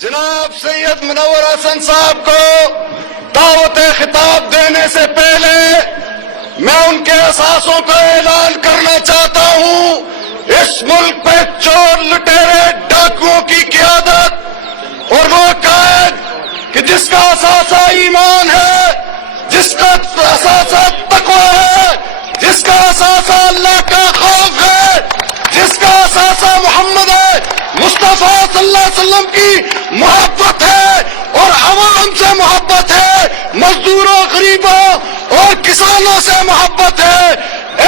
جناب سید منور حسن صاحب کو دعوت خطاب دینے سے پہلے میں ان کے اثاثوں کا اعلان کرنا چاہتا ہوں۔ اس ملک پہ چور لٹیرے ڈاکوؤں کی قیادت اور وہ قائد کہ جس کا اثاثہ ایمان ہے، جس کا اثاثہ تقویٰ ہے، جس کا اثاثہ اللہ کا خوف ہے، جس کا اثاثہ محمد مصطفیٰ صلی اللہ علیہ وسلم کی محبت ہے اور عوام سے محبت ہے، مزدوروں غریبوں اور کسانوں سے محبت ہے۔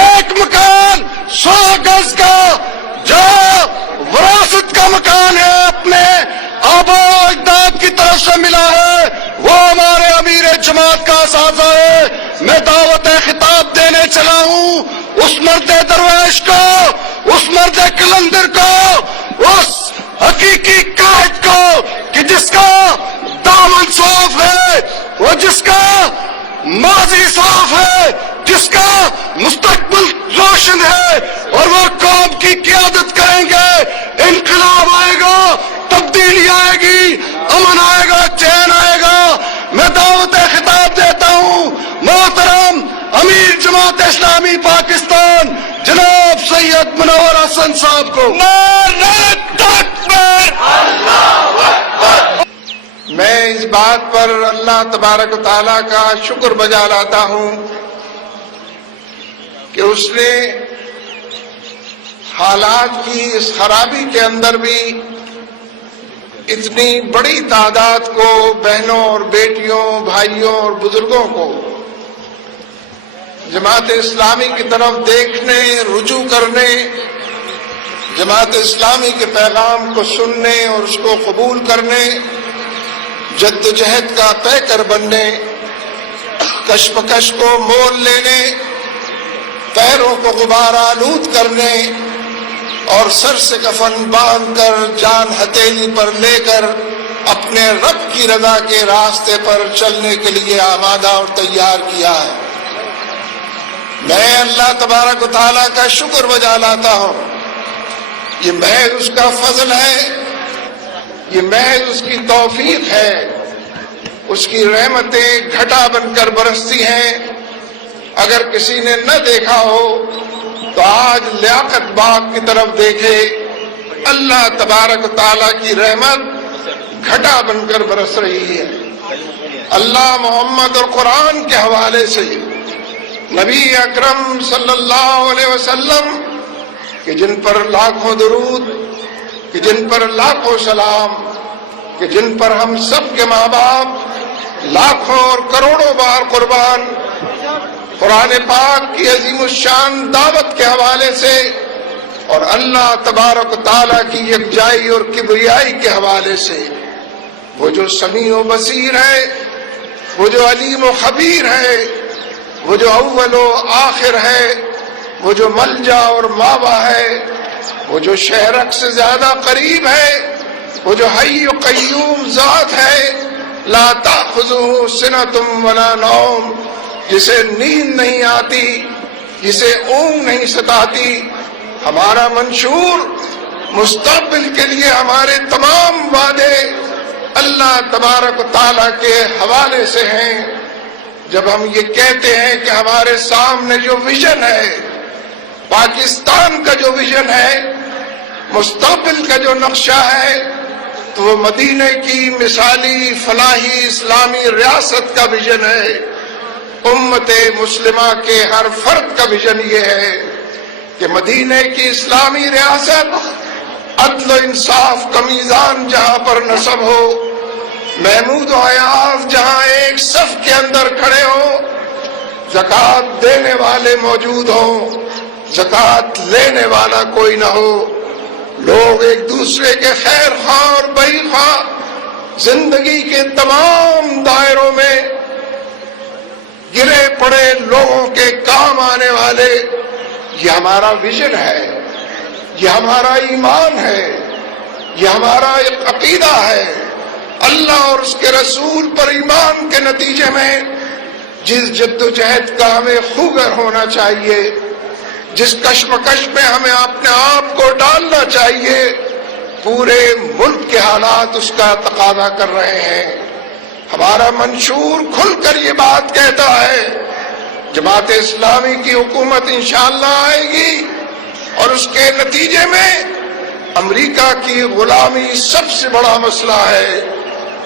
ایک مکان 100 گز کا جو وراثت کا مکان ہے، اپنے آبا و اجداد کی طرف سے ملا ہے، وہ ہمارے امیر جماعت کا اثاثہ ہے۔ میں دعوت خطاب دینے چلا ہوں اس مرد درویش کو، اس مرد کلندر کو، اس حقیقی قائد کو کہ جس کا دامن صاف ہے، وہ جس کا ماضی صاف ہے، جس کا مستقبل روشن ہے، اور وہ قوم کی قیادت کریں گے۔ انقلاب آئے گا، تبدیلی آئے گی، امن آئے گا، چین آئے گا۔ میں دعوت خطاب دیتا ہوں محترم امیر جماعت اسلامی پاکستان جناب سید منور حسن صاحب کو۔ میں اس بات پر اللہ تبارک و تعالیٰ کا شکر بجا لاتا ہوں کہ اس نے حالات کی اس خرابی کے اندر بھی اتنی بڑی تعداد کو، بہنوں اور بیٹیوں، بھائیوں اور بزرگوں کو جماعت اسلامی کی طرف دیکھنے، رجوع کرنے، جماعت اسلامی کے پیغام کو سننے اور اس کو قبول کرنے، جدوجہد کا پیکر بننے، کشمکش کو مول لینے، پیروں کو غبار آلود کرنے اور سر سے کفن باندھ کر جان ہتھیلی پر لے کر اپنے رب کی رضا کے راستے پر چلنے کے لیے آمادہ اور تیار کیا ہے۔ میں اللہ تبارک و تعالیٰ کا شکر بجا لاتا ہوں۔ یہ محض اس کا فضل ہے، یہ محض اس کی توفیق ہے، اس کی رحمتیں گھٹا بن کر برستی ہیں۔ اگر کسی نے نہ دیکھا ہو تو آج لیاقت باغ کی طرف دیکھے، اللہ تبارک و تعالیٰ کی رحمت گھٹا بن کر برس رہی ہے۔ اللہ محمد اور قرآن کے حوالے سے نبی اکرم صلی اللہ علیہ وسلم کہ جن پر لاکھوں درود، کہ جن پر لاکھوں سلام، کہ جن پر ہم سب کے ماں باپ لاکھوں اور کروڑوں بار قربان، قرآن پاک کی عظیم الشان دعوت کے حوالے سے اور اللہ تبارک و تعالیٰ کی یکجائی اور کبریائی کے حوالے سے، وہ جو سمیع و بصیر ہے، وہ جو علیم و خبیر ہے، وہ جو اول و آخر ہے، وہ جو ملجا اور ماوا ہے، وہ جو شہرک سے زیادہ قریب ہے، وہ جو حی و قیوم ذات ہے، لا تأخذہ سنۃ ولا نوم، جسے نیند نہیں آتی، جسے اونگ نہیں ستاتی۔ ہمارا منشور مستقبل کے لیے ہمارے تمام وعدے اللہ تبارک و تعالیٰ کے حوالے سے ہیں۔ جب ہم یہ کہتے ہیں کہ ہمارے سامنے جو ویژن ہے، پاکستان کا جو ویژن ہے، مستقبل کا جو نقشہ ہے، تو وہ مدینے کی مثالی فلاحی اسلامی ریاست کا ویژن ہے۔ امت مسلمہ کے ہر فرد کا ویژن یہ ہے کہ مدینے کی اسلامی ریاست عدل و انصاف کا میزان جہاں پر نصب ہو، محمود و حیاف جہاں ایک صف کے اندر کھڑے ہوں، زکوٰۃ دینے والے موجود ہوں، زکوٰۃ لینے والا کوئی نہ ہو، لوگ ایک دوسرے کے خیر خواہ اور بھائی خواہ زندگی کے تمام دائروں میں گرے پڑے لوگوں کے کام آنے والے، یہ ہمارا ویژن ہے، یہ ہمارا ایمان ہے، یہ ہمارا ایک عقیدہ ہے۔ اللہ اور اس کے رسول پر ایمان کے نتیجے میں جس جدوجہد کا ہمیں خوگر ہونا چاہیے، جس کشمکش میں ہمیں اپنے آپ کو ڈالنا چاہیے، پورے ملک کے حالات اس کا تقاضا کر رہے ہیں۔ ہمارا منشور کھل کر یہ بات کہتا ہے، جماعت اسلامی کی حکومت انشاءاللہ آئے گی اور اس کے نتیجے میں امریکہ کی غلامی سب سے بڑا مسئلہ ہے۔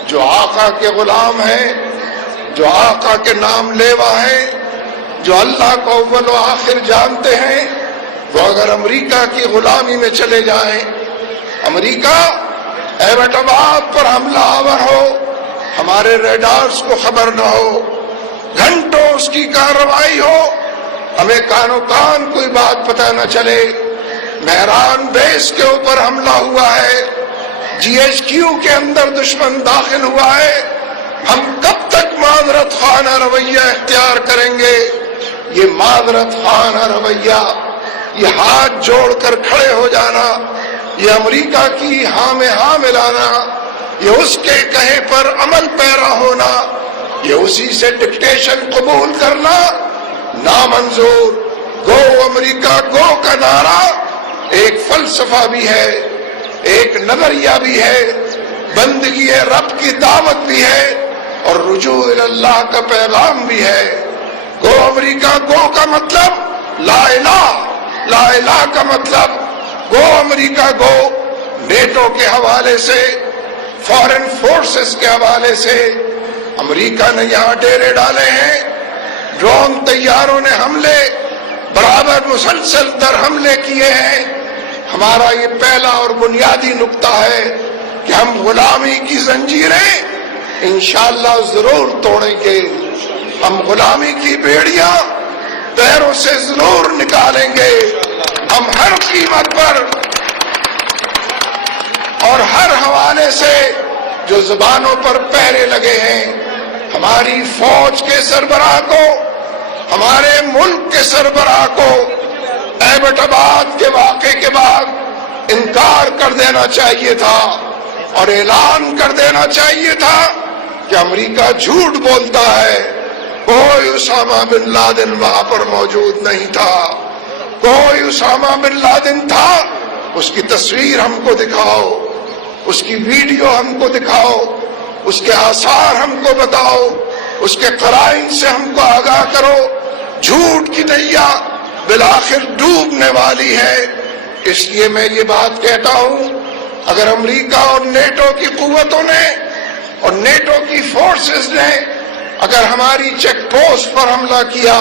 جو آقا کے غلام ہیں، جو آقا کے نام لیوا ہیں، جو اللہ کو اول و آخر جانتے ہیں، وہ اگر امریکہ کی غلامی میں چلے جائیں، امریکہ ایبٹ آباد پر حملہ آور ہو، ہمارے ریڈارز کو خبر نہ ہو، گھنٹوں اس کی کارروائی ہو، ہمیں کانوں کان کوئی بات پتہ نہ چلے۔ مہران بیس کے اوپر حملہ ہوا ہے، جی ایچ کیو کے اندر دشمن داخل ہوا ہے، ہم کب تک معذرت خانہ رویہ اختیار کریں گے؟ یہ معذرت خانہ رویہ، یہ ہاتھ جوڑ کر کھڑے ہو جانا، یہ امریکہ کی ہاں میں ہاں ملانا، یہ اس کے کہے پر عمل پیرا ہونا، یہ اسی سے ڈکٹیشن قبول کرنا نامنظور۔ گو امریکہ گو کا نعرہ ایک فلسفہ بھی ہے، ایک نظریہ بھی ہے، بندگی رب کی دعوت بھی ہے اور رجوع اللہ کا پیغام بھی ہے۔ گو امریکہ گو کا مطلب لا الہ، لا الہ کا مطلب گو امریکہ گو۔ نیٹو کے حوالے سے، فارن فورسز کے حوالے سے امریکہ نے یہاں ڈیرے ڈالے ہیں، ڈرون طیاروں نے حملے برابر مسلسل در حملے کیے ہیں۔ ہمارا یہ پہلا اور بنیادی نقطہ ہے کہ ہم غلامی کی زنجیریں انشاءاللہ ضرور توڑیں گے، ہم غلامی کی بیڑیاں پیروں سے ضرور نکالیں گے، ہم ہر قیمت پر اور ہر حوالے سے جو زبانوں پر پہرے لگے ہیں، ہماری فوج کے سربراہ کو، ہمارے ملک کے سربراہ کو ایبٹ آباد کے واقعے کے بعد انکار کر دینا چاہیے تھا اور اعلان کر دینا چاہیے تھا کہ امریکہ جھوٹ بولتا ہے، کوئی اسامہ بن لادن وہاں پر موجود نہیں تھا، کوئی اسامہ بن لادن تھا، اس کی تصویر ہم کو دکھاؤ، اس کی ویڈیو ہم کو دکھاؤ، اس کے آثار ہم کو بتاؤ، اس کے قرائن سے ہم کو آگاہ کرو۔ جھوٹ کی نیا بالآخر ڈوبنے والی ہے۔ اس لیے میں یہ بات کہتا ہوں، اگر امریکہ اور نیٹو کی قوتوں نے اور نیٹو کی فورسز نے اگر ہماری چیک پوسٹ پر حملہ کیا،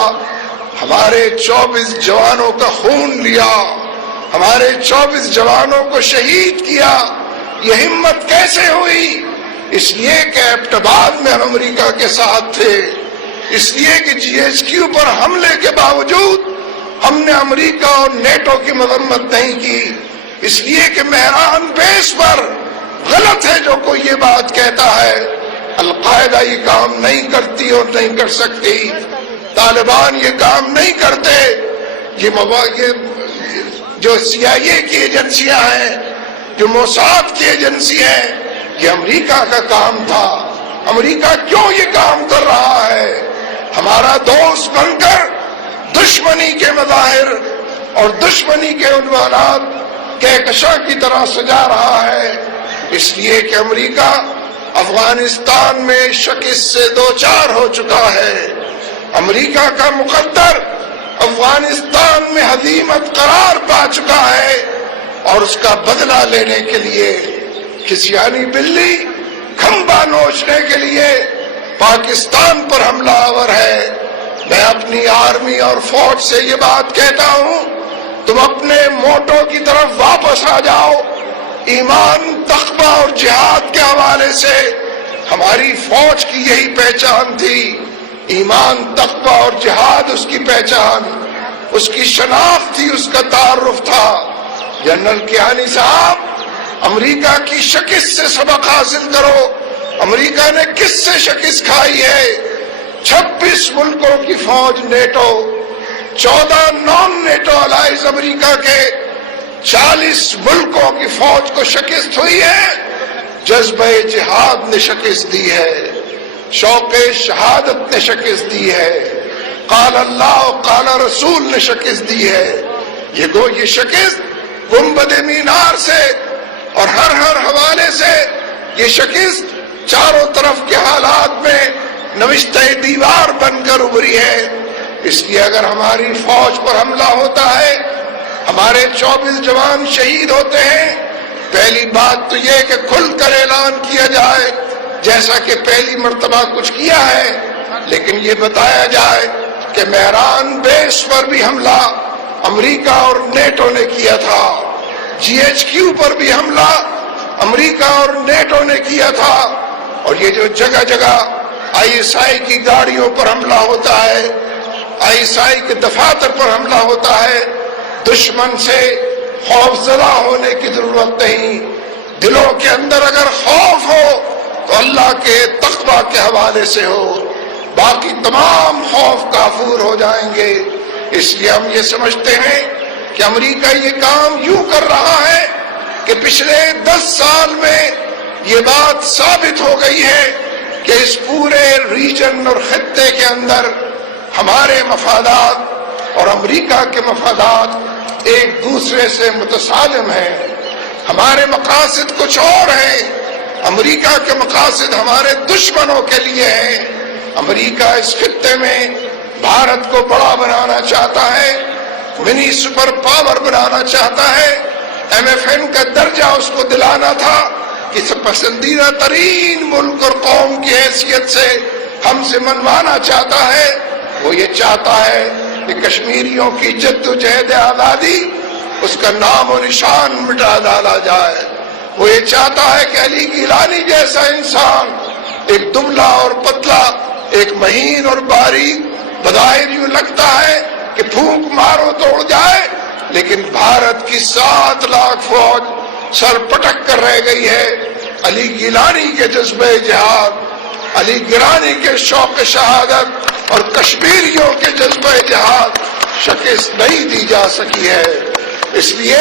ہمارے 24 جوانوں کا خون لیا، ہمارے 24 جوانوں کو شہید کیا، یہ ہمت کیسے ہوئی؟ اس لیے کہ ایبٹ آباد میں ہم امریکہ کے ساتھ تھے، اس لیے کہ جی ایچ کیو پر حملے کے باوجود ہم نے امریکہ اور نیٹو کی مذمت نہیں کی، اس لیے کہ مہران بیس پر غلط ہے جو کوئی یہ بات کہتا ہے۔ القاعدہ یہ کام نہیں کرتی اور نہیں کر سکتی، طالبان یہ کام نہیں کرتے، یہ جو سی آئی اے کی ایجنسیاں ہیں، جو موساد کی ایجنسی ہیں، یہ امریکہ کا کام تھا۔ امریکہ کیوں یہ کام کر رہا ہے؟ ہمارا دوست بن کر دشمنی کے مظاہر اور دشمنی کے عنوانات کہکشاں کی طرح سجا رہا ہے، اس لیے کہ امریکہ افغانستان میں شکست سے دوچار ہو چکا ہے۔ امریکہ کا مقدر افغانستان میں ہزیمت قرار پا چکا ہے اور اس کا بدلہ لینے کے لیے کسیانی بلی کھمبا نوچنے کے لیے پاکستان پر حملہ آور ہے۔ میں اپنی آرمی اور فوج سے یہ بات کہتا ہوں، تم اپنے موٹو کی طرف واپس آ جاؤ۔ ایمان، تقویٰ اور جہاد کے حوالے سے ہماری فوج کی یہی پہچان تھی، ایمان، تقویٰ اور جہاد اس کی پہچان، اس کی شناخت تھی، اس کا تعارف تھا۔ جنرل کیانی صاحب، امریکہ کی شکست سے سبق حاصل کرو۔ امریکہ نے کس سے شکست کھائی ہے؟ 26 ملکوں کی فوج نیٹو، 14 نان نیٹو الائز امریکہ کے، 40 ملکوں کی فوج کو شکست ہوئی ہے۔ جذبہ جہاد نے شکست دی ہے، شوق شہادت نے شکست دی ہے، قال اللہ قال رسول نے شکست دی ہے۔ یہ شکست گنبد مینار سے اور ہر حوالے سے یہ شکست چاروں طرف کے حالات میں نوشتہ دیوار بن کر ابھری ہے۔ اس لیے اگر ہماری فوج پر حملہ ہوتا ہے، ہمارے 24 جوان شہید ہوتے ہیں، پہلی بات تو یہ کہ کھل کر اعلان کیا جائے جیسا کہ پہلی مرتبہ کچھ کیا ہے، لیکن یہ بتایا جائے کہ مہران بیس پر بھی حملہ امریکہ اور نیٹو نے کیا تھا، GHQ پر بھی حملہ امریکہ اور نیٹو نے کیا تھا، اور یہ جو جگہ جگہ ISI کی گاڑیوں پر حملہ ہوتا ہے، ISI کے دفاتر پر حملہ ہوتا ہے، دشمن سے خوف زدہ ہونے کی ضرورت نہیں۔ دلوں کے اندر اگر خوف ہو تو اللہ کے تقویٰ کے حوالے سے ہو، باقی تمام خوف کافور ہو جائیں گے۔ اس لیے ہم یہ سمجھتے ہیں کہ امریکہ یہ کام یوں کر رہا ہے کہ پچھلے 10 سال میں یہ بات ثابت ہو گئی ہے کہ اس پورے ریجن اور خطے کے اندر ہمارے مفادات اور امریکہ کے مفادات ایک دوسرے سے متصادم ہیں۔ ہمارے مقاصد کچھ اور ہیں، امریکہ کے مقاصد ہمارے دشمنوں کے لیے ہیں۔ امریکہ اس خطے میں بھارت کو بڑا بنانا چاہتا ہے، منی سپر پاور بنانا چاہتا ہے، MFN کا درجہ اس کو دلانا تھا کہ پسندیدہ ترین ملک اور قوم کی حیثیت سے ہم سے منوانا چاہتا ہے۔ وہ یہ چاہتا ہے کہ کشمیریوں کی جد و جہد آزادی اس کا نام و نشان مٹا ڈالا جائے۔ وہ یہ چاہتا ہے کہ علی گیلانی جیسا انسان، ایک دبلا اور پتلا، ایک مہین اور باریک، بظاہر یوں لگتا ہے کہ پھونک مارو تو اڑ جائے، لیکن بھارت کی 7 لاکھ فوج سر پٹک کر رہ گئی ہے۔ علی گیلانی کے جذبہ جہاد، علی گیلانی کے شوق شہادت اور کشمیریوں کے جذبہ جہاد شکست نہیں دی جا سکی ہے۔ اس لیے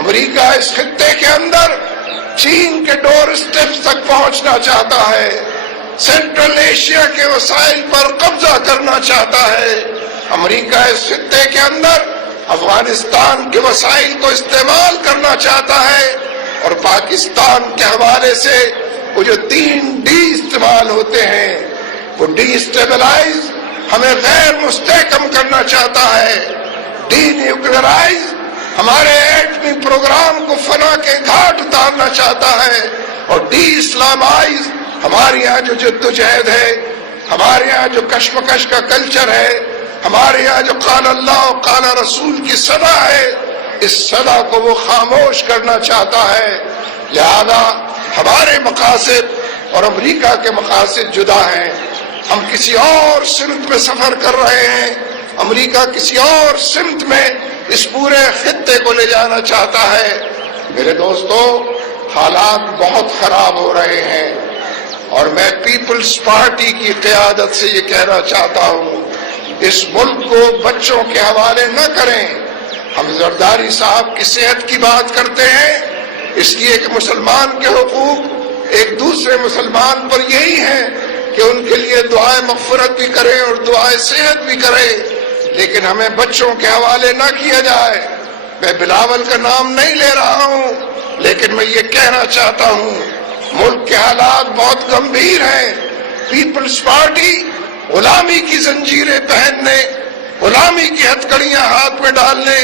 امریکہ اس خطے کے اندر چین کے ڈور اسٹیپس تک پہنچنا چاہتا ہے، سینٹرل ایشیا کے وسائل پر قبضہ کرنا چاہتا ہے۔ امریکہ اس خطے کے اندر افغانستان کے وسائل کو استعمال کرنا چاہتا ہے، اور پاکستان کے حوالے سے وہ جو 3 ڈی استعمال ہوتے ہیں، وہ ڈی اسٹیبلائز ہمیں غیر مستحکم کرنا چاہتا ہے، ڈی نیوکلرائز ہمارے ایٹمی پروگرام کو فنا کے گھاٹ اتارنا چاہتا ہے، اور ڈی اسلامائز ہمارے یہاں جو جدوجہد ہے، ہمارے یہاں جو کشمکش کا کلچر ہے، ہمارے یہاں جو قال اللہ و قال رسول کی صدا ہے، اس صدا کو وہ خاموش کرنا چاہتا ہے۔ لہذا ہمارے مقاصد اور امریکہ کے مقاصد جدا ہیں۔ ہم کسی اور سمت میں سفر کر رہے ہیں، امریکہ کسی اور سمت میں اس پورے خطے کو لے جانا چاہتا ہے۔ میرے دوستو، حالات بہت خراب ہو رہے ہیں، اور میں پیپلز پارٹی کی قیادت سے یہ کہنا چاہتا ہوں، اس ملک کو بچوں کے حوالے نہ کریں۔ ہم زرداری صاحب کی صحت کی بات کرتے ہیں، اس لیے کہ مسلمان کے حقوق ایک دوسرے مسلمان پر یہی ہیں کہ ان کے لیے دعائے مغفرت بھی کریں اور دعائے صحت بھی کریں، لیکن ہمیں بچوں کے حوالے نہ کیا جائے۔ میں بلاول کا نام نہیں لے رہا ہوں، لیکن میں یہ کہنا چاہتا ہوں ملک کے حالات بہت گمبھیر ہیں۔ پیپلز پارٹی غلامی کی زنجیریں پہننے، غلامی کی ہتھکڑیاں ہاتھ میں ڈالنے،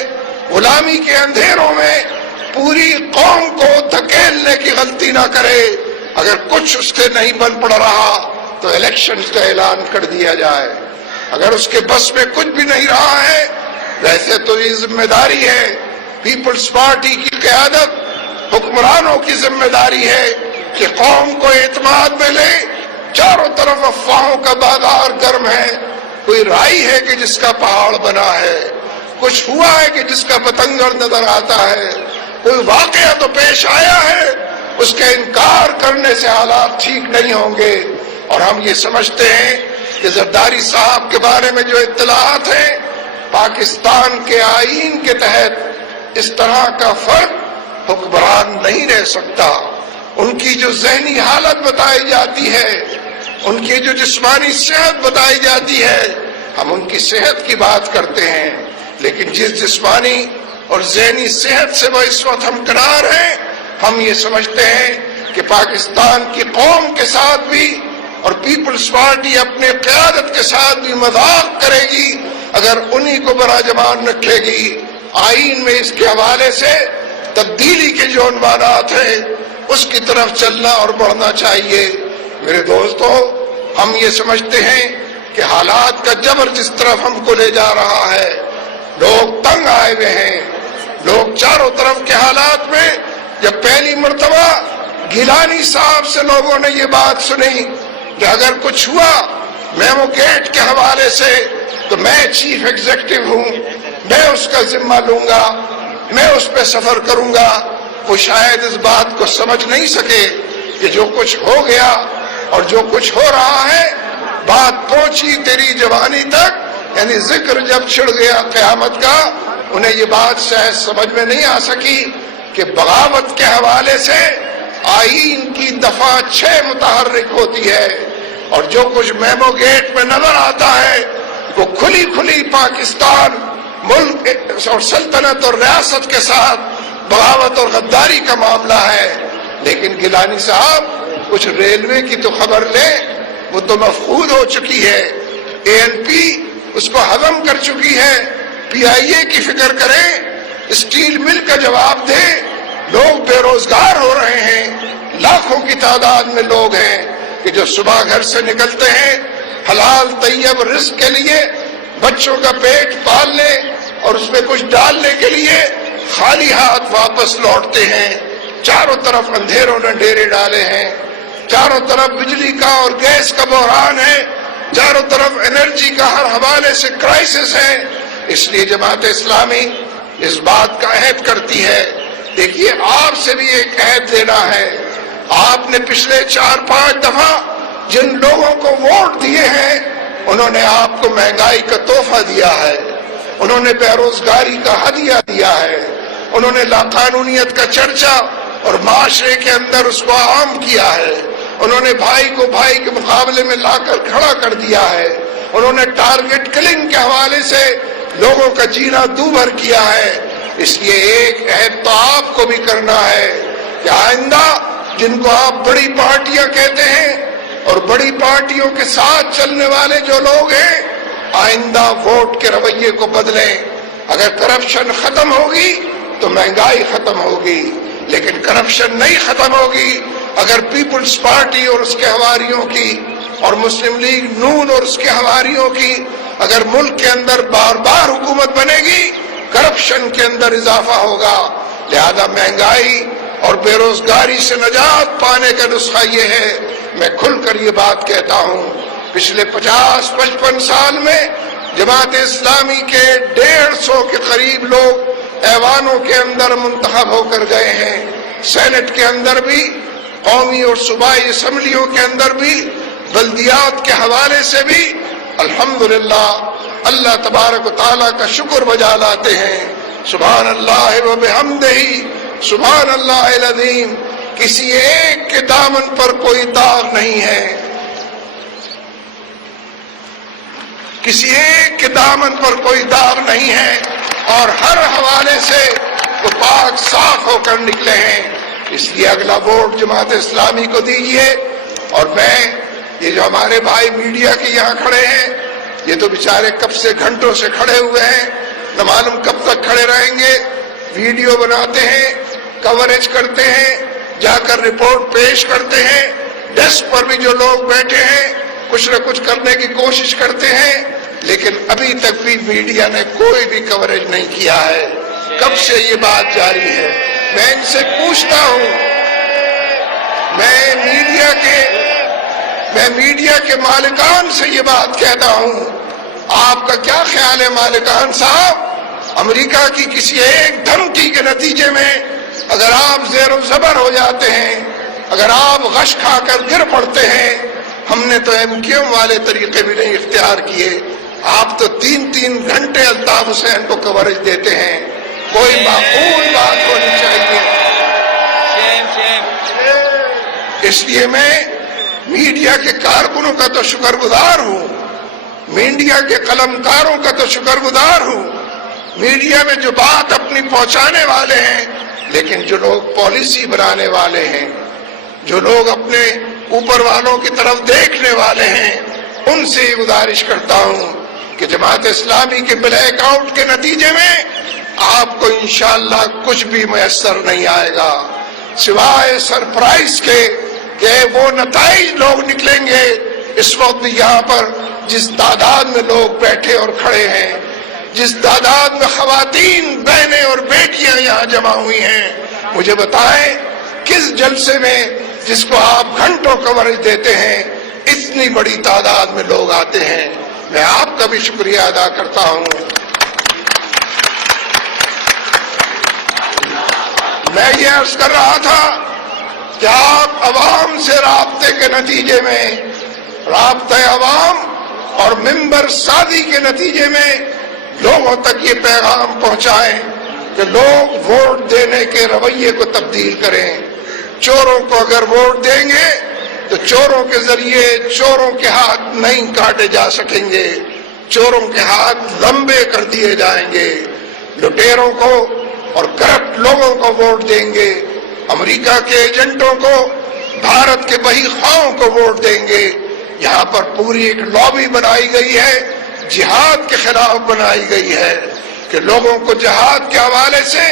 غلامی کے اندھیروں میں پوری قوم کو دھکیلنے کی غلطی نہ کرے۔ اگر کچھ اس سے نہیں بن پڑ رہا تو الیکشنز کا اعلان کر دیا جائے۔ اگر اس کے بس میں کچھ بھی نہیں رہا ہے، ویسے تو یہ ذمہ داری ہے پیپلز پارٹی کی قیادت، حکمرانوں کی ذمہ داری ہے کہ قوم کو اعتماد میں لے۔ چاروں طرف افواہوں کا بازار گرم ہے، کوئی رائی ہے کہ جس کا پہاڑ بنا ہے، کچھ ہوا ہے کہ جس کا بتنگڑ نظر آتا ہے، کوئی واقعہ تو پیش آیا ہے، اس کا انکار کرنے سے حالات ٹھیک نہیں ہوں گے۔ اور ہم یہ سمجھتے ہیں کہ زرداری صاحب کے بارے میں جو اطلاعات ہیں، پاکستان کے آئین کے تحت اس طرح کا فرد حکمران نہیں رہ سکتا۔ ان کی جو ذہنی حالت بتائی جاتی ہے، ان کی جو جسمانی صحت بتائی جاتی ہے، ہم ان کی صحت کی بات کرتے ہیں، لیکن جس جسمانی اور ذہنی صحت سے وہ اس وقت ہمکنار ہیں، ہم یہ سمجھتے ہیں کہ پاکستان کی قوم کے ساتھ بھی اور پیپلز پارٹی اپنے قیادت کے ساتھ بھی مذاق کرے گی اگر انہی کو براجمان رکھے گی۔ آئین میں اس کے حوالے سے تبدیلی کے جو عنوانات ہیں اس کی طرف چلنا اور بڑھنا چاہیے۔ میرے دوستو، ہم یہ سمجھتے ہیں کہ حالات کا جبر جس طرف ہم کو لے جا رہا ہے، لوگ تنگ آئے ہوئے ہیں، لوگ چاروں طرف کے حالات میں، جب پہلی مرتبہ گیلانی صاحب سے لوگوں نے یہ بات سنی کہ اگر کچھ ہوا میمو گیٹ کے حوالے سے تو میں چیف ایگزیکٹو ہوں، میں اس کا ذمہ لوں گا، میں اس پہ سفر کروں گا، وہ شاید اس بات کو سمجھ نہیں سکے کہ جو کچھ ہو گیا اور جو کچھ ہو رہا ہے، بات پہنچی تیری جوانی تک، یعنی ذکر جب چھڑ گیا قیامت کا، انہیں یہ بات شاید سمجھ میں نہیں آ سکی کہ بغاوت کے حوالے سے آئین کی دفعہ 6 متحرک ہوتی ہے، اور جو کچھ میمو گیٹ میں نظر آتا ہے وہ کھلی کھلی پاکستان ملک اور سلطنت اور ریاست کے ساتھ بغاوت اور غداری کا معاملہ ہے۔ لیکن گیلانی صاحب، کچھ ریلوے کی تو خبر لیں، وہ تو مفقود ہو چکی ہے، ANP اس کو ہضم کر چکی ہے، PIA کی فکر کریں، اسٹیل مل کا جواب دیں، لوگ بے روزگار ہو رہے ہیں، لاکھوں کی تعداد میں لوگ ہیں کہ جو صبح گھر سے نکلتے ہیں حلال طیب رزق کے لیے، بچوں کا پیٹ پالنے اور اس میں کچھ ڈالنے کے لیے خالی ہاتھ واپس لوٹتے ہیں۔ چاروں طرف اندھیروں نے ڈیرے ڈالے ہیں، چاروں طرف بجلی کا اور گیس کا بحران ہے، چاروں طرف انرجی کا ہر حوالے سے کرائسس ہے۔ اس لیے جماعت اسلامی اس بات کا عہد کرتی ہے، دیکھیے آپ سے بھی ایک عہد لینا ہے۔ آپ نے پچھلے 4-5 دفعہ جن لوگوں کو ووٹ دیے ہیں انہوں نے آپ کو مہنگائی کا تحفہ دیا ہے، انہوں نے بے روزگاری کا ہدیہ دیا ہے، انہوں نے لاقانونیت کا چرچا اور معاشرے کے اندر اس کو عام کیا ہے، انہوں نے بھائی کو بھائی کے مقابلے میں لا کر کھڑا کر دیا ہے، انہوں نے ٹارگٹ کلنگ کے حوالے سے لوگوں کا جینا دوبھر کیا ہے۔ اس لیے ایک عہد تو آپ کو بھی کرنا ہے کہ آئندہ جن کو آپ بڑی پارٹیاں کہتے ہیں اور بڑی پارٹیوں کے ساتھ چلنے والے جو لوگ ہیں، آئندہ ووٹ کے رویے کو بدلیں۔ اگر کرپشن ختم ہوگی تو مہنگائی ختم ہوگی، لیکن کرپشن نہیں ختم ہوگی اگر پیپلز پارٹی اور اس کے حواریوں کی اور مسلم لیگ نون اور اس کے حواریوں کی اگر ملک کے اندر بار بار حکومت بنے گی، کرپشن کے اندر اضافہ ہوگا۔ لہذا مہنگائی اور بے روزگاری سے نجات پانے کا نسخہ یہ ہے، میں کھل کر یہ بات کہتا ہوں، پچھلے 50-55 سال میں جماعت اسلامی کے 150 کے قریب لوگ ایوانوں کے اندر منتخب ہو کر گئے ہیں، سینٹ کے اندر بھی، قومی اور صوبائی اسمبلیوں کے اندر بھی، بلدیات کے حوالے سے بھی الحمدللہ اللہ تبارک و تعالیٰ کا شکر بجا لاتے ہیں۔ سبحان اللہ و بحمدہ، سبحان اللہ العظیم۔ کسی ایک کے دامن پر کوئی داغ نہیں ہے، کسی ایک کے دامن پر کوئی داغ نہیں ہے، اور ہر حوالے سے وہ پاک صاف ہو کر نکلے ہیں۔ اس لیے اگلا ووٹ جماعت اسلامی کو دیجیے۔ اور میں یہ جو ہمارے بھائی میڈیا کے یہاں کھڑے ہیں، یہ تو بیچارے کب سے گھنٹوں سے کھڑے ہوئے ہیں، نہ معلوم کب تک کھڑے رہیں گے، ویڈیو بناتے ہیں، کوریج کرتے ہیں، جا کر رپورٹ پیش کرتے ہیں، ڈیسک پر بھی جو لوگ بیٹھے ہیں کچھ نہ کچھ کرنے کی کوشش کرتے ہیں، لیکن ابھی تک بھی میڈیا نے کوئی بھی کوریج نہیں کیا ہے۔ کب سے یہ بات جاری ہے؟ میں ان سے پوچھتا ہوں، میں میڈیا کے مالکان سے یہ بات کہتا ہوں، آپ کا کیا خیال ہے مالکان صاحب؟ امریکہ کی کسی ایک دھمکی کے نتیجے میں اگر آپ زیر و زبر ہو جاتے ہیں، اگر آپ غش کھا کر گر پڑتے ہیں، ہم نے تو MQM والے طریقے بھی نہیں اختیار کیے، آپ تو 3-3 گھنٹے الطاف حسین کو کوریج دیتے ہیں، کوئی معقول بات ہونی چاہیے۔ اس لیے میں میڈیا کے کارکنوں کا تو شکر گزار ہوں، میڈیا کے قلمکاروں کا تو شکر گزار ہوں، میڈیا میں جو بات اپنی پہنچانے والے ہیں، لیکن جو لوگ پالیسی بنانے والے ہیں، جو لوگ اپنے اوپر والوں کی طرف دیکھنے والے ہیں، ان سے یہ گزارش کرتا ہوں کہ جماعت اسلامی کے بلیک آؤٹ کے نتیجے میں آپ کو انشاءاللہ کچھ بھی میسر نہیں آئے گا سوائے سرپرائز کے کہ وہ نتائج لوگ نکلیں گے۔ اس وقت یہاں پر جس تعداد میں لوگ بیٹھے اور کھڑے ہیں، جس تعداد میں خواتین، بہنیں اور بیٹیاں یہاں جمع ہوئی ہیں، مجھے بتائیں کس جلسے میں جس کو آپ گھنٹوں کوریج دیتے ہیں اتنی بڑی تعداد میں لوگ آتے ہیں؟ میں آپ کا بھی شکریہ ادا کرتا ہوں۔ میں یہ عرض کر رہا تھا کہ آپ عوام سے رابطے کے نتیجے میں، رابطہ عوام اور ممبر سازی کے نتیجے میں لوگوں تک یہ پیغام پہنچائیں کہ لوگ ووٹ دینے کے رویے کو تبدیل کریں۔ چوروں کو اگر ووٹ دیں گے تو چوروں کے ذریعے چوروں کے ہاتھ نہیں کاٹے جا سکیں گے، چوروں کے ہاتھ لمبے کر دیے جائیں گے۔ لٹیروں کو اور کرپٹ لوگوں کو ووٹ دیں گے، امریکہ کے ایجنٹوں کو، بھارت کے بہی خواہوں کو ووٹ دیں گے۔ یہاں پر پوری ایک لابی بنائی گئی ہے، جہاد کے خلاف بنائی گئی ہے کہ لوگوں کو جہاد کے حوالے سے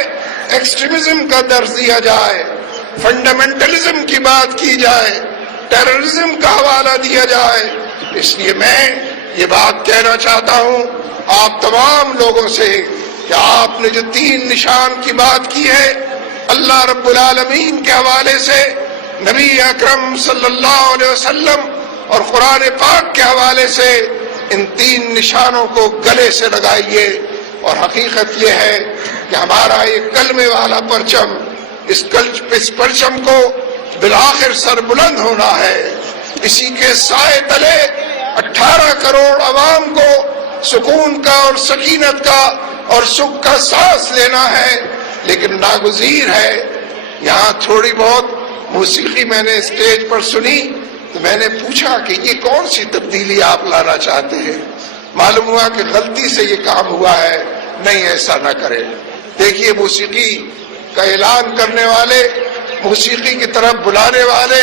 ایکسٹریمزم کا درس دیا جائے، فنڈامنٹلزم کی بات کی جائے، ٹیررزم کا حوالہ دیا جائے۔ اس لیے میں یہ بات کہنا چاہتا ہوں آپ تمام لوگوں سے کہ آپ نے جو 3 نشان کی بات کی ہے، اللہ رب العالمین کے حوالے سے، نبی اکرم صلی اللہ علیہ وسلم اور قرآن پاک کے حوالے سے ان 3 نشانوں کو گلے سے لگائیے۔ اور حقیقت یہ ہے کہ ہمارا یہ کلمے والا پرچم، اس پرچم کو بالآخر سر بلند ہونا ہے۔ اسی کے سائے تلے 18 کروڑ عوام کو سکون کا اور سکینت کا اور سکھ کا سانس لینا ہے، لیکن ناگزیر ہے۔ یہاں تھوڑی بہت موسیقی میں نے اسٹیج پر سنی تو میں نے پوچھا کہ یہ کون سی تبدیلی آپ لانا چاہتے ہیں؟ معلوم ہوا کہ غلطی سے یہ کام ہوا ہے، نہیں ایسا نہ کرے۔ دیکھیے موسیقی کا اعلان کرنے والے، موسیقی کی طرف بلانے والے،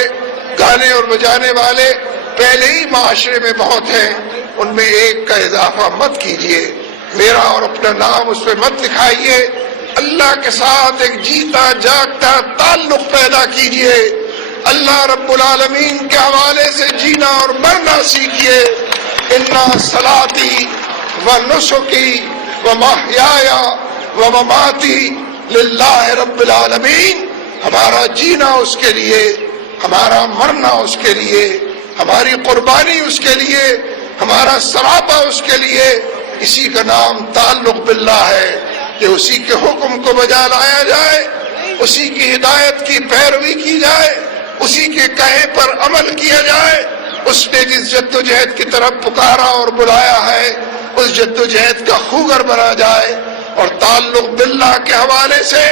گانے اور بجانے والے پہلے ہی معاشرے میں بہت ہیں، ان میں ایک کا اضافہ مت کیجئے، میرا اور اپنا نام اس پہ مت لکھائیے۔ اللہ کے ساتھ ایک جیتا جاگتا تعلق پیدا کیجئے، اللہ رب العالمین کے حوالے سے جینا اور مرنا سیکھیے۔ انا صلاتی و نسکی و محیایا و مماتی للہ رب العالمین، ہمارا جینا اس کے لیے، ہمارا مرنا اس کے لیے، ہماری قربانی اس کے لیے، ہمارا سراپا اس کے لیے۔ اسی کا نام تعلق باللہ ہے کہ اسی کے حکم کو بجا لایا جائے، اسی کی ہدایت کی پیروی کی جائے، اسی کے کہے پر عمل کیا جائے۔ اس نے جس جدوجہد کی طرف پکارا اور بلایا ہے، اس جدوجہد کا خوگر بنا جائے۔ اور تعلق باللہ کے حوالے سے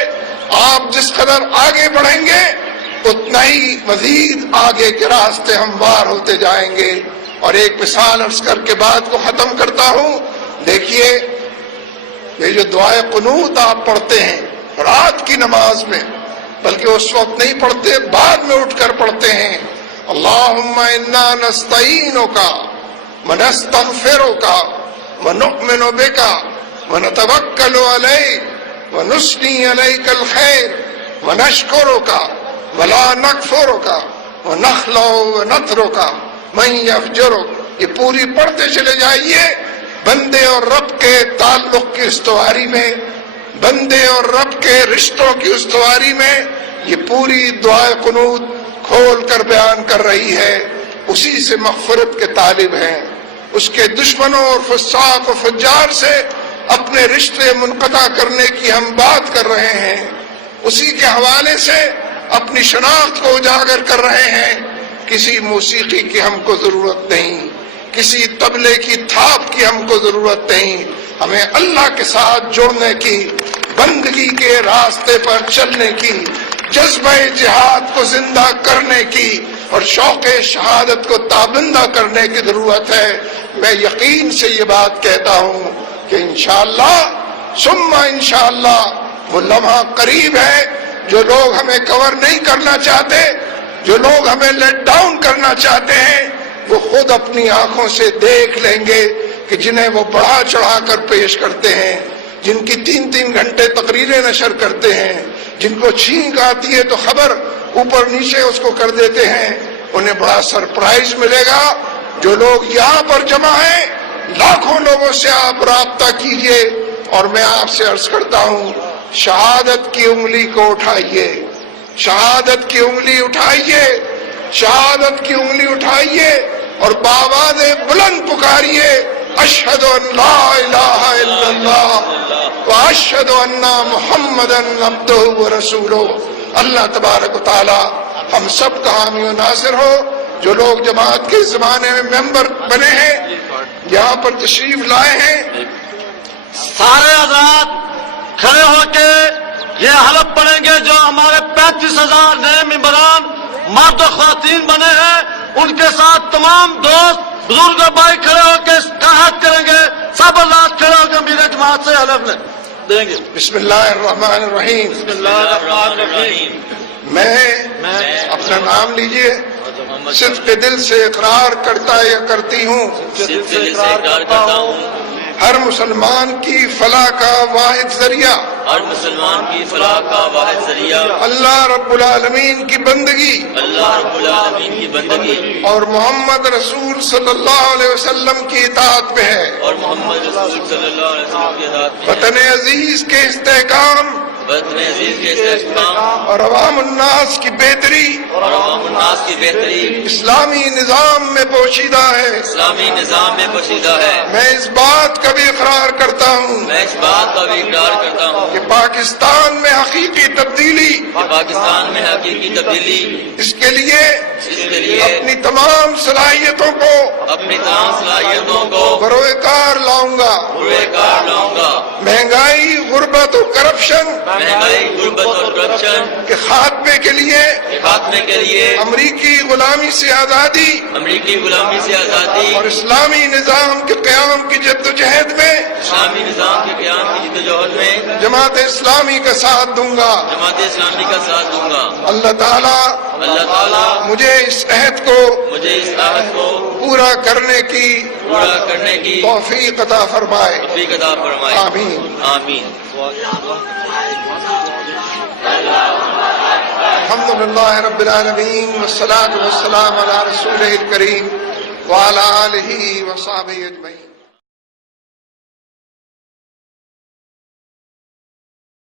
آپ جس قدر آگے بڑھیں گے اتنا ہی مزید آگے کے راستے ہموار ہوتے جائیں گے۔ اور ایک مثال عرض کر کے بات کو ختم کرتا ہوں۔ دیکھیے یہ جو دعائے قنوت آپ پڑھتے ہیں رات کی نماز میں، بلکہ اس وقت نہیں پڑھتے، بعد میں اٹھ کر پڑھتے ہیں، اللہم انا نستعینک ونستغفرک ونؤمن بک ونتوکل علیک ونثنی علیک الخیر ونشکرک ولا نکفرک ونخلع ونترک من یفجرک۔ یہ پوری پڑھتے چلے جائیے۔ بندے اور رب کے تعلق کی استواری میں، بندے اور رب کے رشتوں کی استواری میں یہ پوری دعائے قنوت کھول کر بیان کر رہی ہے۔ اسی سے مغفرت کے طالب ہیں، اس کے دشمنوں اور فساق و فجار سے اپنے رشتے منقطع کرنے کی ہم بات کر رہے ہیں، اسی کے حوالے سے اپنی شناخت کو اجاگر کر رہے ہیں۔ کسی موسیقی کی ہم کو ضرورت نہیں، کسی طبلے کی تھاپ کی ہم کو ضرورت نہیں، ہمیں اللہ کے ساتھ جڑنے کی، بندگی کے راستے پر چلنے کی، جذبہ جہاد کو زندہ کرنے کی اور شوق شہادت کو تابندہ کرنے کی ضرورت ہے۔ میں یقین سے یہ بات کہتا ہوں کہ انشاءاللہ ثم انشاءاللہ وہ لمحہ قریب ہے جو لوگ ہمیں کور نہیں کرنا چاہتے، جو لوگ ہمیں لیٹ ڈاؤن کرنا چاہتے ہیں، وہ خود اپنی آنکھوں سے دیکھ لیں گے کہ جنہیں وہ بڑھا چڑھا کر پیش کرتے ہیں، جن کی 3 گھنٹے تقریریں نشر کرتے ہیں، جن کو چھینک آتی ہے تو خبر اوپر نیچے اس کو کر دیتے ہیں، انہیں بڑا سرپرائز ملے گا۔ جو لوگ یہاں پر جمع ہیں، لاکھوں لوگوں سے آپ رابطہ کیجئے، اور میں آپ سے عرض کرتا ہوں، شہادت کی انگلی کو اٹھائیے، شہادت کی انگلی اٹھائیے، شہادت کی انگلی اٹھائیے، اور بآواز بلند پکاریے، اشہد ان لا الہ الا اللہ واشہد ان محمدا عبدہ ورسولہ۔ اللہ تبارک و تعالی ہم سب کا حامی و ناصر ہو۔ جو لوگ جماعت کے زمانے میں ممبر بنے ہیں، یہاں پر تشریف لائے ہیں، سارے حضرات کھڑے ہو کے یہ حلف پڑھیں گے۔ جو ہمارے 35,000 نئے ممبران مرد و خواتین بنے ہیں، ان کے ساتھ تمام دوست بزرگ بھائی کھڑے ہو کے استحاق کریں گے۔ سب اللہ کھڑے ہو کے میرے جماعت سے حلف دیں گے۔ بسم اللہ الرحمن الرحیم۔ بسم اللہ الرحمن الرحیم۔ میں اپنا نام لیجئے، صدق دل سے اقرار کرتا یا کرتی ہوں، صدق دل سے اقرار کرتا ہوں، ہر مسلمان کی فلاح کا واحد ذریعہ ہر مسلمان کی فلاح کا واحد ذریعہ اللہ رب العالمین کی بندگی اللہ رب العالمین کی بندگی اور محمد رسول صلی اللہ علیہ وسلم کی اطاعت میں ہے۔ اور محمد رسول صلی اللہ علیہ وسلم کے ساتھ وطن عزیز کے استحکام وطن عزیز کے استحکام اور عوام الناس کی بہتری اور عوام الناس کی بہتری اسلامی نظام میں پوشیدہ ہے۔ اسلامی نظام میں پوشیدہ ہے۔ میں اس بات کا بھی اقرار کرتا ہوں میں اس بات کا بھی اقرار کرتا ہوں کہ پاکستان میں حقیقی تبدیلی کہ پاکستان میں حقیقی تبدیلی اس کے لیے اس کے لیے اپنی تمام صلاحیتوں کو اپنی تمام صلاحیتوں کو بروئے کار لاؤں گا۔ بروئے کار لاؤں گا۔ مہنگائی، غربت و کرپشن مہنگائی، غربت اور کرپشن کے خاتمے کے لیے، کے خاتمے کے لیے امریکی غلامی سے آزادی امریکی غلامی سے آزادی اور اسلامی نظام کے قیام کی جدوجہد میں اسلامی نظام کے قیام کی جدوجہد میں جماعت اسلامی کا ساتھ دوں گا۔ جماعت اسلامی کا ساتھ دوں گا۔ اللہ تعالیٰ اللہ تعالیٰ مجھے اس عہد کو مجھے اس عہد کو پورا کرنے کی پورا کرنے کی توفیق عطا فرمائے۔ توفیق عطا فرمائے۔ آمین۔ آمین۔ الحمدللہ رب العالمین والصلاة والسلام علی رسولہ الکریم وعلی آلہ وصحبہ اجمعین۔